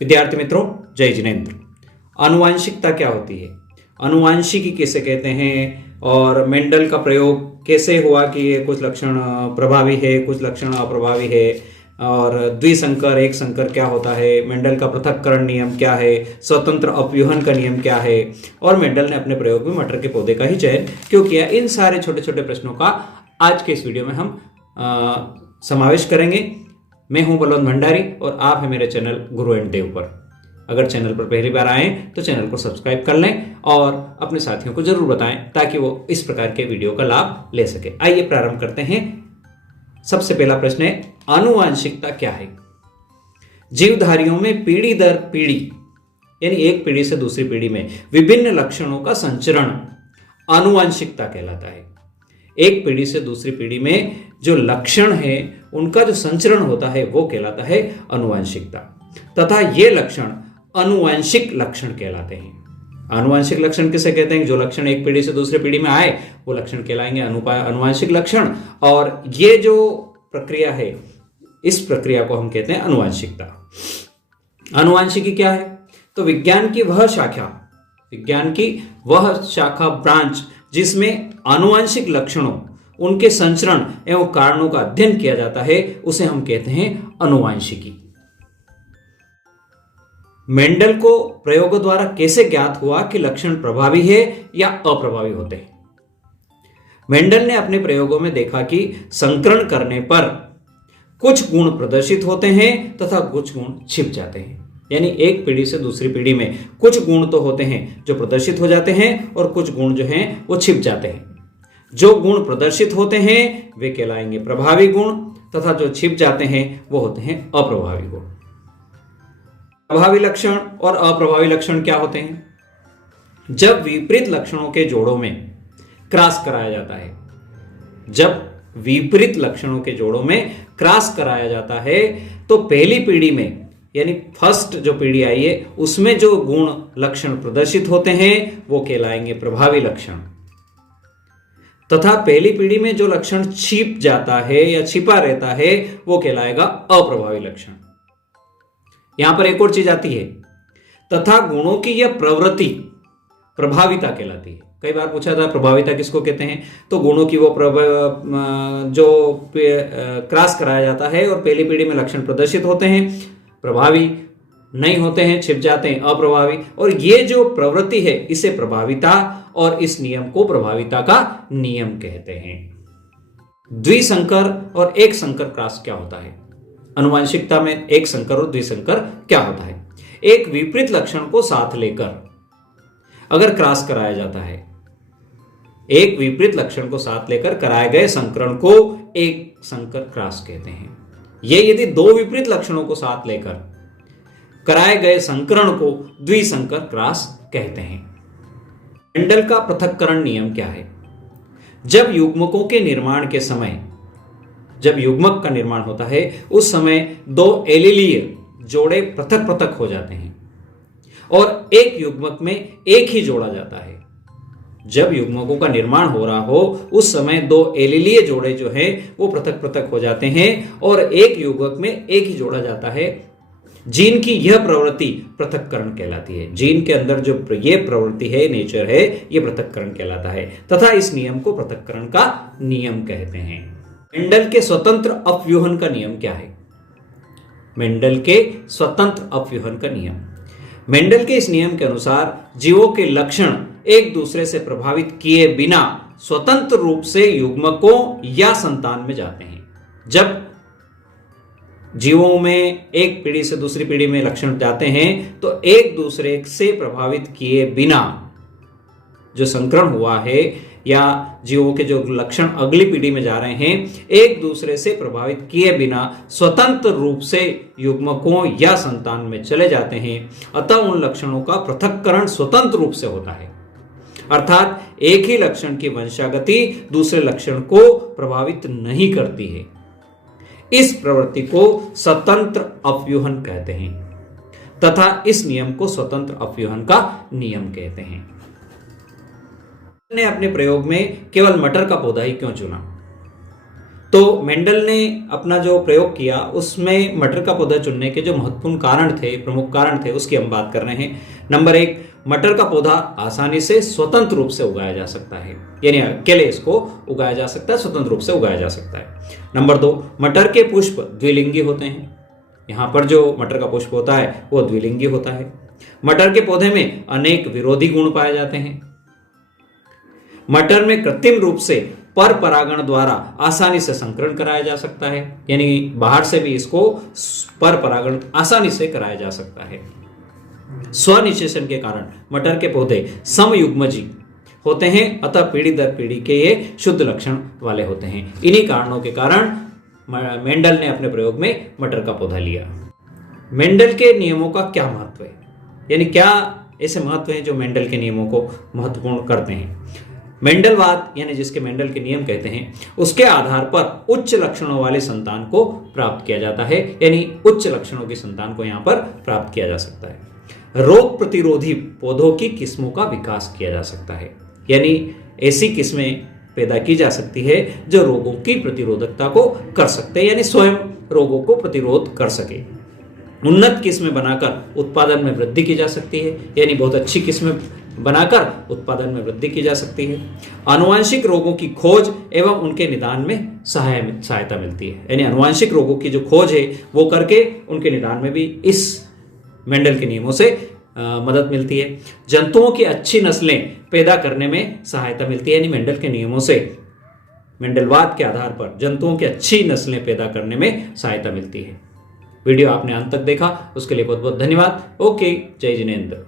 विद्यार्थी मित्रों, जय जिनेन्द्र। आनुवांशिकता क्या होती है, आनुवांशिकी किसे कहते हैं और मेंडल का प्रयोग कैसे हुआ कि ये कुछ लक्षण प्रभावी है, कुछ लक्षण अप्रभावी है, और द्विसंकर एक संकर क्या होता है, मेंडल का पृथक्करण नियम क्या है, स्वतंत्र अपव्यूहन का नियम क्या है, और मेंडल ने अपने प्रयोग में मटर के पौधे का ही चयन क्यों किया, इन सारे छोटे छोटे प्रश्नों का आज के इस वीडियो में हम समावेश करेंगे। मैं हूं बलवंत भंडारी और आप हैं मेरे चैनल गुरु एंड देव पर। अगर चैनल पर पहली बार आए तो चैनल को सब्सक्राइब कर लें और अपने साथियों को जरूर बताएं ताकि वो इस प्रकार के वीडियो का लाभ ले सके। आइए प्रारंभ करते हैं। सबसे पहला प्रश्न है, आनुवांशिकता क्या है। जीवधारियों में पीढ़ी दर पीढ़ी यानी एक पीढ़ी से दूसरी पीढ़ी में विभिन्न लक्षणों का संचरण आनुवांशिकता कहलाता है। एक पीढ़ी से दूसरी पीढ़ी में जो लक्षण है उनका जो संचरण होता है वो कहलाता है आनुवांशिकता, तथा ये लक्षण आनुवांशिक लक्षण कहलाते हैं। आनुवांशिक लक्षण किसे कहते हैं? जो लक्षण एक पीढ़ी से दूसरी पीढ़ी में आए वो लक्षण कहलाएंगे आनुवांशिक लक्षण, और ये जो प्रक्रिया है इस प्रक्रिया को हम कहते हैं आनुवांशिकता। आनुवांशिकी क्या है? तो विज्ञान की वह शाखा ब्रांच जिसमें आनुवांशिक लक्षणों, उनके संचरण एवं कारणों का अध्ययन किया जाता है उसे हम कहते हैं आनुवांशिकी। मेंडल को प्रयोगों द्वारा कैसे ज्ञात हुआ कि लक्षण प्रभावी है या अप्रभावी होते हैं? मेंडल ने अपने प्रयोगों में देखा कि संकरण करने पर कुछ गुण प्रदर्शित होते हैं तथा कुछ गुण छिप जाते हैं। यानी एक पीढ़ी से दूसरी पीढ़ी में कुछ गुण तो होते हैं जो प्रदर्शित हो जाते हैं और कुछ गुण जो हैं वो छिप जाते हैं। जो गुण प्रदर्शित होते हैं वे कहलाएंगे प्रभावी गुण तथा जो छिप जाते हैं वो होते हैं अप्रभावी गुण। प्रभावी लक्षण और अप्रभावी लक्षण क्या होते हैं? जब विपरीत लक्षणों के जोड़ों में क्रॉस कराया जाता है, जब विपरीत लक्षणों के जोड़ों में क्रॉस कराया जाता है तो पहली पीढ़ी में यानी फर्स्ट जो पीढ़ी आई है उसमें जो गुण लक्षण प्रदर्शित होते हैं वो कहलाएंगे प्रभावी लक्षण, तथा पहली पीढ़ी में जो लक्षण छिप जाता है या छिपा रहता है वो कहलाएगा अप्रभावी लक्षण। यहां पर एक और चीज आती है, तथा गुणों की यह प्रवृत्ति प्रभाविता कहलाती है। कई बार पूछा था प्रभाविता किसको कहते हैं, तो गुणों की वो जो क्रॉस कराया जाता है और पहली पीढ़ी में लक्षण प्रदर्शित होते हैं, प्रभावी नहीं होते हैं, छिप जाते हैं अप्रभावी, और ये जो प्रवृत्ति है इसे प्रभाविता और इस नियम को प्रभाविता का नियम कहते हैं। द्विसंकर और एक संकर क्रॉस क्या होता है? आनुवांशिकता में एक संकर और द्विसंकर क्या होता है? एक विपरीत लक्षण को साथ लेकर अगर क्रॉस कराया जाता है, एक विपरीत लक्षण को साथ लेकर कराए गए संकरण को एक संकर क्रॉस कहते हैं। ये यदि दो विपरीत लक्षणों को साथ लेकर कराए गए संकरण को द्विसंकर क्रॉस कहते हैं। मेंडल का पृथक्करण नियम क्या है? जब युग्मकों के निर्माण के समय, जब युग्मक का निर्माण होता है उस समय दो एलीलीय जोड़े पृथक पृथक हो जाते हैं और एक युग्मक में एक ही जोड़ा जाता है। जब युग्मकों का निर्माण हो रहा हो उस समय दो एलीलीय जोड़े जो हैं वो पृथक पृथक हो जाते हैं और एक युग्मक में एक ही जोड़ा जाता है। जीन की यह प्रवृत्ति पृथक्करण कहलाती है। जीन के अंदर जो ये प्रवृत्ति है, नेचर है, ये पृथक्करण कहलाता है तथा इस नियम को पृथक्करण का नियम कहते हैं। मेंडल के स्वतंत्र अपव्यूहन का नियम क्या है? मेंडल के स्वतंत्र अपव्यूहन का नियम, मेंडल के इस नियम के अनुसार जीवों के लक्षण एक दूसरे से प्रभावित किए बिना स्वतंत्र रूप से युग्मकों या संतान में जाते हैं। जब जीवों में एक पीढ़ी से दूसरी पीढ़ी में लक्षण जाते हैं तो एक दूसरे से प्रभावित किए बिना जो संकरण हुआ है या जीवों के जो लक्षण अगली पीढ़ी में जा रहे हैं एक दूसरे से प्रभावित किए बिना स्वतंत्र रूप से युग्मकों या संतान में चले जाते हैं। अतः उन लक्षणों का पृथक्करण स्वतंत्र रूप से होता है, अर्थात एक ही लक्षण की वंशागति दूसरे लक्षण को प्रभावित नहीं करती है। इस प्रवृत्ति को स्वतंत्र अपव्यूहन कहते हैं तथा इस नियम को स्वतंत्र अपव्यूहन का नियम कहते हैं। ने अपने प्रयोग में केवल मटर का पौधा ही क्यों चुना? तो मेंडल ने अपना जो प्रयोग किया उसमें मटर का पौधा चुनने के जो महत्वपूर्ण कारण थे, प्रमुख कारण थे, उसकी हम बात कर रहे हैं। नंबर 1, मटर का पौधा आसानी से स्वतंत्र रूप से उगाया जा सकता है, यानी अकेले इसको उगाया जा सकता है, स्वतंत्र रूप से उगाया जा सकता है। नंबर 2, मटर के पुष्प द्विलिंगी होते हैं। यहां पर जो मटर का पुष्प होता है वो द्विलिंगी होता है। मटर के पौधे में अनेक विरोधी गुण पाए जाते हैं। मटर में कृत्रिम रूप से पर परागण द्वारा आसानी से संकरण कराया जा सकता है, यानी बाहर से भी इसको पर परागण आसानी से कराया जा सकता है। स्वनिषेचन के कारण मटर के पौधे समयुग्मजी होते हैं, अतः पीढ़ी दर पीढ़ी के ये शुद्ध लक्षण वाले होते हैं। इन्हीं कारणों के कारण मेंडल ने अपने प्रयोग में मटर का पौधा लिया। मेंडल के नियमों का क्या महत्व है, यानी क्या ऐसे महत्व हैं जो मेंडल के नियमों को महत्वपूर्ण करते हैं। मेंडलवाद, यानी जिसके मेंडल के नियम कहते हैं, उसके आधार पर उच्च लक्षणों वाले संतान को प्राप्त किया जाता है, यानी उच्च लक्षणों की संतान को यहां पर प्राप्त किया जा सकता है। रोग प्रतिरोधी पौधों की किस्मों का विकास किया जा सकता है, यानी ऐसी किस्में पैदा की जा सकती है जो रोगों की प्रतिरोधकता को कर सकते हैं, यानी स्वयं रोगों को प्रतिरोध कर सके। उन्नत किस्में बनाकर उत्पादन में वृद्धि की जा सकती है, यानी बहुत अच्छी किस्में बनाकर उत्पादन में वृद्धि की जा सकती है। आनुवंशिक रोगों की खोज एवं उनके निदान में सहायता मिलती है, यानी आनुवंशिक रोगों की जो खोज है वो करके उनके निदान में भी इस मेंडल के नियमों से मदद मिलती है। जंतुओं की अच्छी नस्लें पैदा करने में सहायता मिलती है, यानी मेंडल के नियमों से, मेंडलवाद के आधार पर जंतुओं की अच्छी नस्लें पैदा करने में सहायता मिलती है। वीडियो आपने अंत तक देखा उसके लिए बहुत बहुत धन्यवाद। ओके, जय जिनेंद्र।